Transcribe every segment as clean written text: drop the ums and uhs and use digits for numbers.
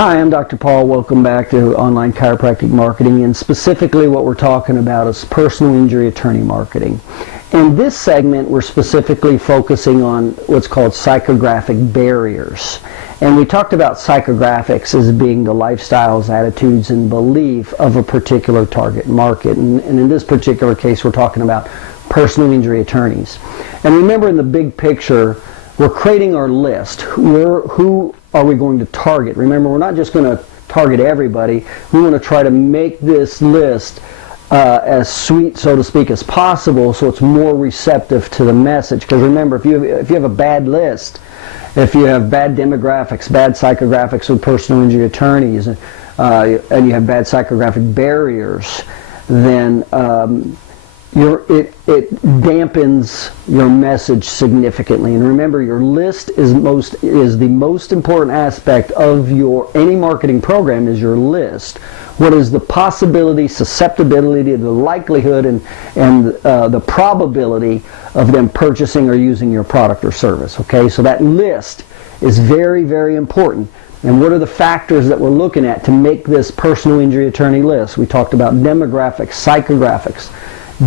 Hi, I'm Dr. Paul. Welcome back to Online Chiropractic Marketing, and specifically what we're talking about is personal injury attorney marketing. In this segment, we're specifically focusing on what's called psychographic barriers. And we talked about psychographics as being the lifestyles, attitudes, and belief of a particular target market. And in this particular case, we're talking about personal injury attorneys. And remember, in the big picture, we're creating our list. Who are we going to target? Remember, we're not just going to target everybody. We want to try to make this list as sweet, so to speak, as possible, so it's more receptive to the message. Because remember, if you have a bad list, if you have bad demographics, bad psychographics with personal injury attorneys, and you have bad psychographic barriers, then it dampens your message significantly. And remember, your list is the most important aspect of any marketing program. Is your list. What is the possibility, susceptibility, the likelihood, and the probability of them purchasing or using your product or service? Okay, so that list is very, very important. And what are the factors that we're looking at to make this personal injury attorney list? We talked about demographics, psychographics,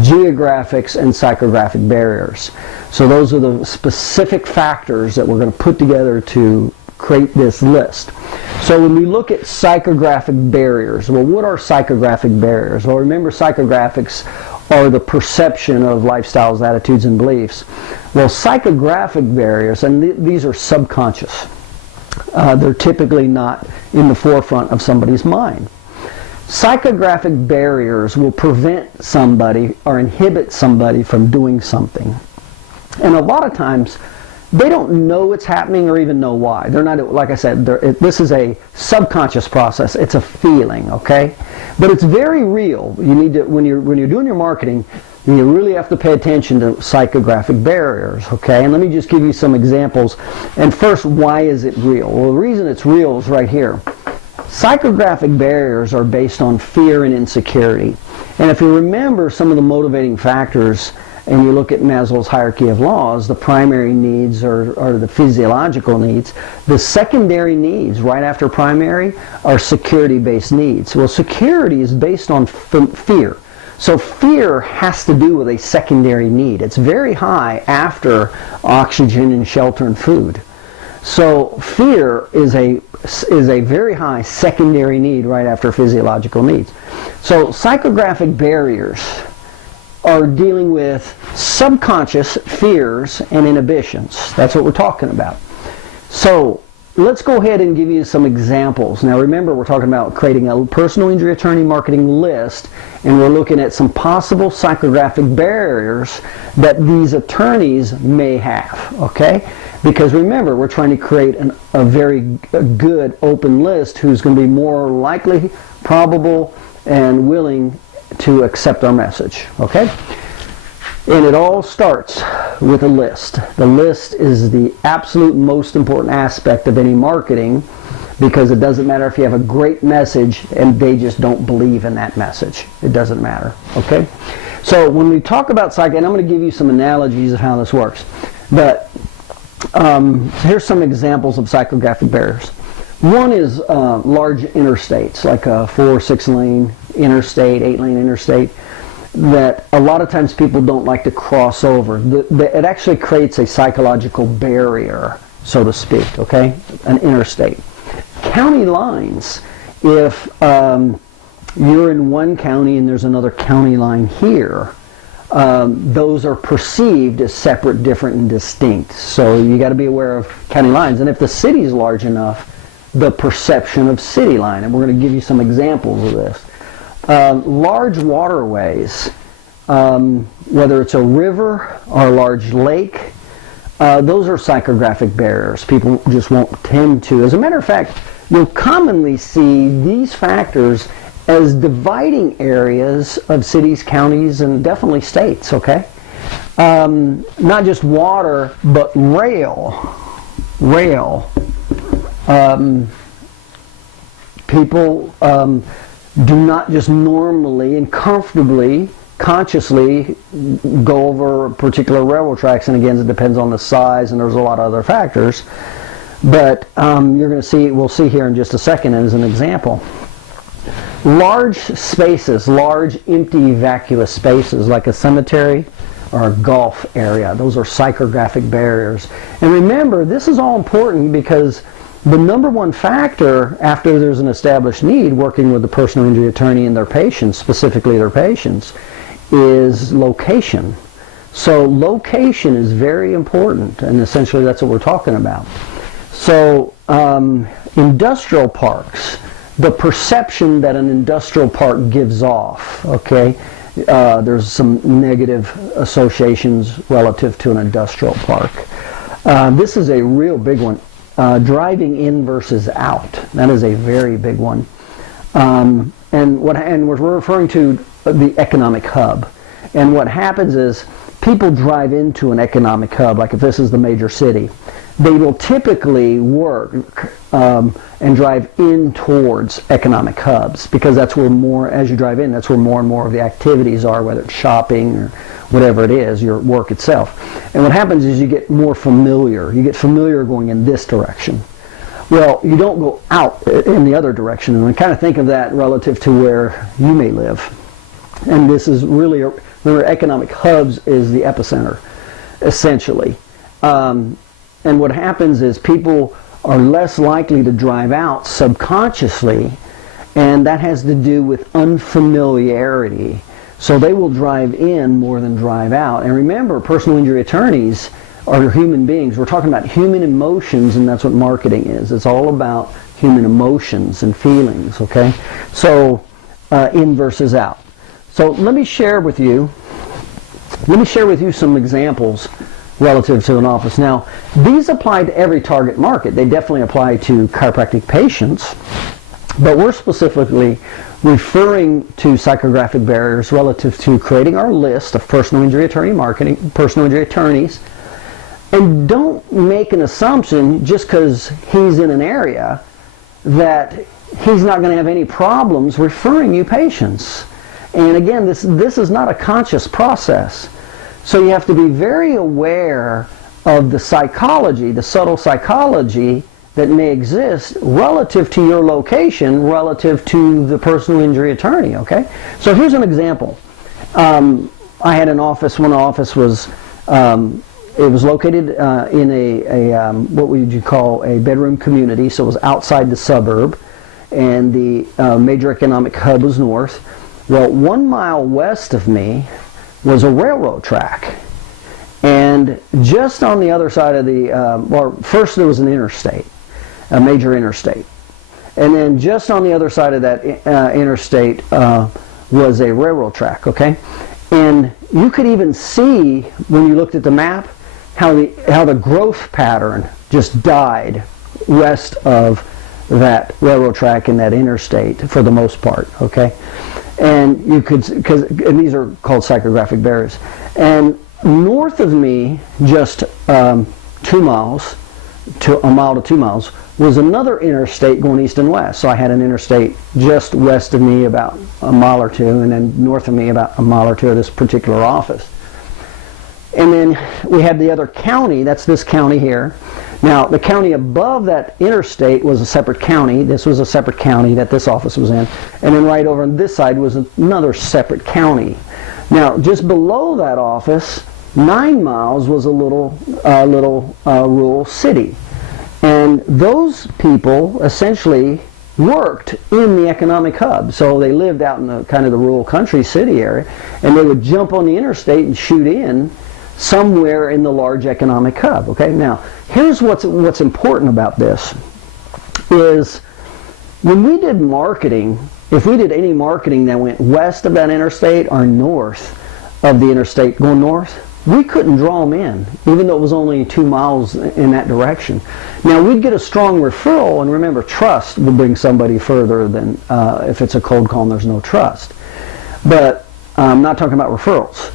geographics, and psychographic barriers. So those are the specific factors that we're going to put together to create this list. So when we look at psychographic barriers, well, what are psychographic barriers? Well, remember, psychographics are the perception of lifestyles, attitudes, and beliefs. Well, psychographic barriers, and these are subconscious. They're typically not in the forefront of somebody's mind. Psychographic barriers will prevent somebody or inhibit somebody from doing something. And a lot of times, they don't know it's happening or even know why. They're not, like I said, this is a subconscious process. It's a feeling, okay? But it's very real. You need to, when you're doing your marketing, you really have to pay attention to psychographic barriers, okay? And let me just give you some examples. And first, why is it real? Well, the reason it's real is right here. Psychographic barriers are based on fear and insecurity. And if you remember some of the motivating factors, and you look at Maslow's hierarchy of laws, the primary needs are the physiological needs. The secondary needs, right after primary, are security-based needs. Well, security is based on fear. So fear has to do with a secondary need. It's very high after oxygen and shelter and food. So fear is a very high secondary need right after physiological needs. So psychographic barriers are dealing with subconscious fears and inhibitions. That's what we're talking about. So let's go ahead and give you some examples. Now remember, we're talking about creating a personal injury attorney marketing list, and we're looking at some possible psychographic barriers that these attorneys may have, okay? Because remember, we're trying to create a very good open list who's going to be more likely, probable, and willing to accept our message, okay? And it all starts with a list. The list is the absolute most important aspect of any marketing, because it doesn't matter if you have a great message and they just don't believe in that message. It doesn't matter, okay? So when we talk about psych, and I'm going to give you some analogies of how this works, but here's some examples of psychographic barriers. One is large interstates, like a 4 or 6 lane interstate, 8 lane interstate, that a lot of times people don't like to cross over. It actually creates a psychological barrier, so to speak, okay? An interstate. County lines, if you're in one county and there's another county line here, those are perceived as separate, different, and distinct. So you got to be aware of county lines. And if the city is large enough, the perception of city line. And we're going to give you some examples of this. Large waterways, whether it's a river or a large lake, those are psychographic barriers. People just won't tend to. As a matter of fact, you'll commonly see these factors as dividing areas of cities, counties, and definitely states, okay? Not just water, but rail. People do not just normally and comfortably, consciously go over particular railroad tracks, and again, it depends on the size, and there's a lot of other factors. But you're going to see, we'll see here in just a second as an example. Large spaces, large empty vacuous spaces like a cemetery or a golf area, those are psychographic barriers. And remember, this is all important because the number one factor after there's an established need working with the personal injury attorney and their patients, specifically their patients, is location. So location is very important, and essentially that's what we're talking about. So industrial parks, the perception that an industrial park gives off, okay, there's some negative associations relative to an industrial park. This is a real big one. Driving in versus out. That is a very big one. And we're referring to the economic hub. And what happens is people drive into an economic hub, like if this is the major city. They will typically work and drive in towards economic hubs because that's where more, as you drive in, that's where more and more of the activities are, whether it's shopping or whatever it is, your work itself. And what happens is you get more familiar. You get familiar going in this direction. Well, you don't go out in the other direction. And I kind of think of that relative to where you may live. And this is really, remember, economic hubs is the epicenter, essentially. And what happens is people are less likely to drive out subconsciously, and that has to do with unfamiliarity. So they will drive in more than drive out. And remember, personal injury attorneys are human beings. We're talking about human emotions, and that's what marketing is. It's all about human emotions and feelings, okay? So in versus out. So let me share with you some examples relative to an office. Now, these apply to every target market. They definitely apply to chiropractic patients, but we're specifically referring to psychographic barriers relative to creating our list of personal injury attorneys. And don't make an assumption just because he's in an area that he's not going to have any problems referring you patients. And again, this is not a conscious process. So you have to be very aware of the psychology, the subtle psychology that may exist relative to your location, relative to the personal injury attorney, okay? So here's an example. I had an office. One office was, it was located in a what would you call a bedroom community, so it was outside the suburb, and the major economic hub was north. Well, 1 mile west of me was a railroad track, and just on the other side of the, well, first there was an interstate, a major interstate, and then just on the other side of that interstate was a railroad track, okay? And you could even see, when you looked at the map, how the growth pattern just died west of that railroad track and that interstate for the most part, okay? And you could, and these are called psychographic barriers. And north of me, just 2 miles, a mile to 2 miles, was another interstate going east and west. So I had an interstate just west of me about a mile or two, and then north of me about a mile or two of this particular office. And then we had the other county, that's this county here. Now, the county above that interstate was a separate county. This was a separate county that this office was in. And then right over on this side was another separate county. Now, just below that office, 9 miles was a little rural city. And those people essentially worked in the economic hub. So they lived out in the kind of the rural country city area, and they would jump on the interstate and shoot in somewhere in the large economic hub. Okay, now here's what's important about this is when we did marketing, if we did any marketing that went west of that interstate or north of the interstate going north, we couldn't draw them in, even though it was only 2 miles in that direction. Now, we'd get a strong referral, and remember, trust would bring somebody further than if it's a cold call and there's no trust. But I'm not talking about referrals.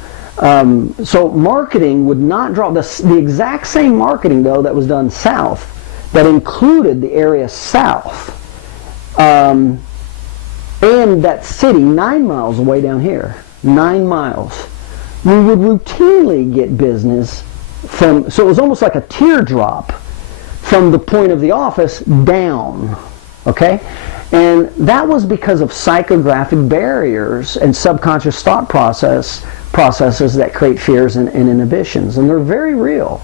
So marketing would not draw, the exact same marketing, though, that was done south, that included the area south, and that city 9 miles away down here, 9 miles. We would routinely get business from, so it was almost like a teardrop from the point of the office down, okay? And that was because of psychographic barriers and subconscious thought processes that create fears and inhibitions, and they're very real.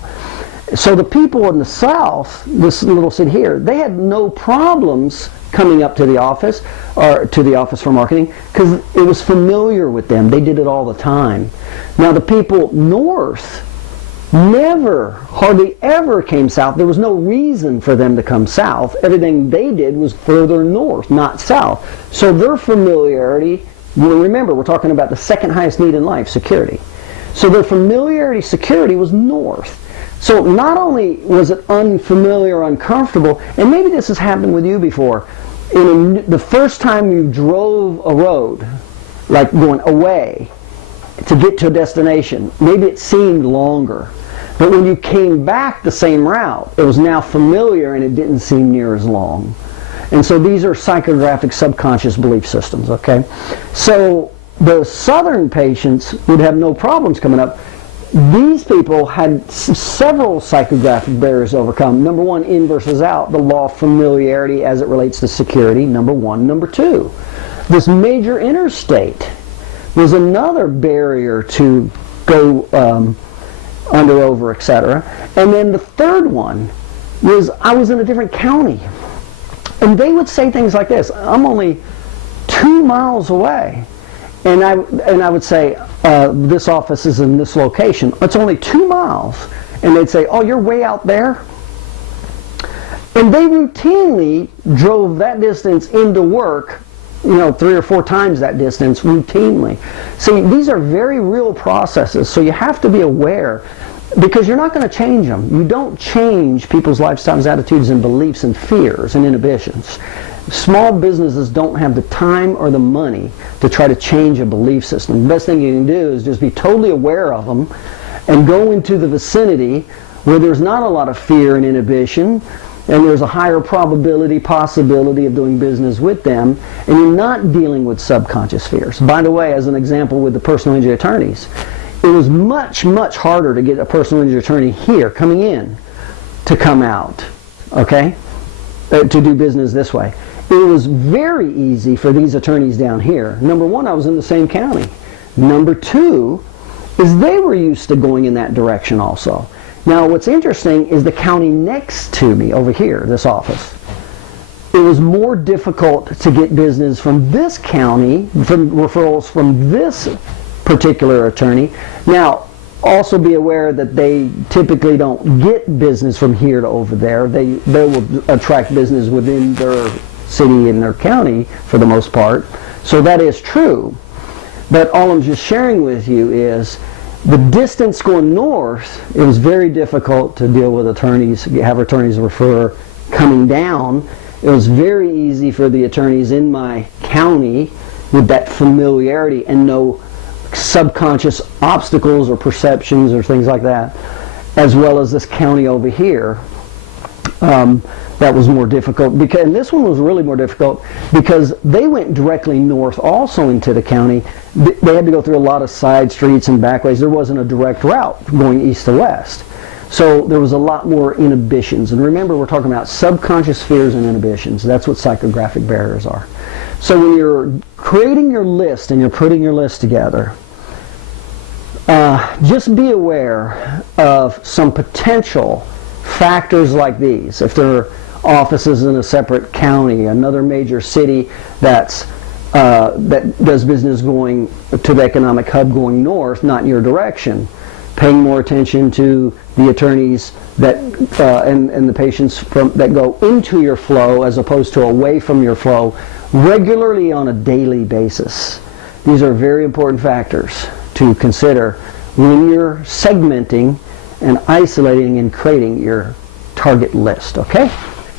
So the people in the South, this little city here, they had no problems coming up to the office or to the office for marketing because it was familiar with them. They did it all the time. Now the people north never, hardly ever came south. There was no reason for them to come south. Everything they did was further north, not south. So their familiarity, remember, we're talking about the second highest need in life, security. So their familiarity, security was north. So not only was it unfamiliar, uncomfortable, and maybe this has happened with you before, the first time you drove a road, like going away to get to a destination, maybe it seemed longer. But when you came back the same route, it was now familiar and it didn't seem near as long. And so these are psychographic subconscious belief systems, okay? So the southern patients would have no problems coming up. These people had several psychographic barriers to overcome. Number one, in versus out, the law of familiarity as it relates to security, number one. Number two, this major interstate was another barrier to go under, over, etc. And then the third one was I was in a different county. And they would say things like this: I'm only 2 miles away. And I would say, this office is in this location. It's only 2 miles. And they'd say, oh, you're way out there? And they routinely drove that distance into work, 3 or 4 times that distance routinely. See, these are very real processes, so you have to be aware, because you're not going to change them. You don't change people's lifestyles, attitudes, and beliefs and fears and inhibitions. Small businesses don't have the time or the money to try to change a belief system. The best thing you can do is just be totally aware of them and go into the vicinity where there's not a lot of fear and inhibition, and there's a higher possibility of doing business with them, and you're not dealing with subconscious fears. By the way, as an example with the personal injury attorneys, it was much, much harder to get a personal injury attorney here coming in to come out, okay, to do business this way. It was very easy for these attorneys down here. Number one, I was in the same county. Number two is they were used to going in that direction also. Now what's interesting is the county next to me over here, this office. It was more difficult to get business from this county, from referrals from this particular attorney. Now, also be aware that they typically don't get business from here to over there. They will attract business within their city and their county for the most part. So that is true. But all I'm just sharing with you is the distance going north, it was very difficult to deal with attorneys, have attorneys refer coming down. It was very easy for the attorneys in my county with that familiarity and no subconscious obstacles or perceptions or things like that, as well as this county over here. That was more difficult, and this one was really more difficult because they went directly north also into the county. They had to go through a lot of side streets and backways. There wasn't a direct route going east to west. So there was a lot more inhibitions. And remember, we're talking about subconscious fears and inhibitions. That's what psychographic barriers are. So when you're creating your list and you're putting your list together, just be aware of some potential factors like these. If there are offices in a separate county, another major city that does business going to the economic hub going north, not in your direction, paying more attention to the attorneys that and the patients that go into your flow as opposed to away from your flow regularly on a daily basis. These are very important factors to consider when you're segmenting and isolating and creating your target list, okay?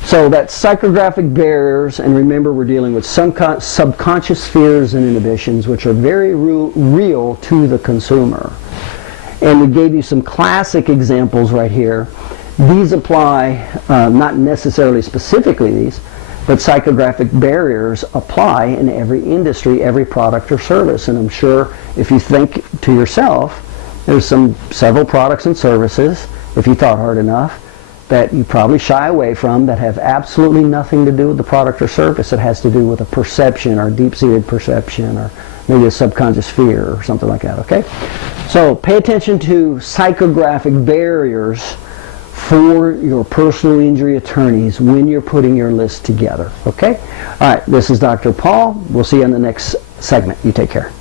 So that's psychographic barriers, and remember we're dealing with subconscious fears and inhibitions, which are very real to the consumer. And we gave you some classic examples right here. These apply, not necessarily specifically these, but psychographic barriers apply in every industry, every product or service. And I'm sure if you think to yourself, there's several products and services, if you thought hard enough, that you probably shy away from that have absolutely nothing to do with the product or service. It has to do with a perception or deep-seated perception or maybe a subconscious fear or something like that, okay? So pay attention to psychographic barriers for your personal injury attorneys when you're putting your list together, okay? All right, this is Dr. Paul. We'll see you in the next segment. You take care.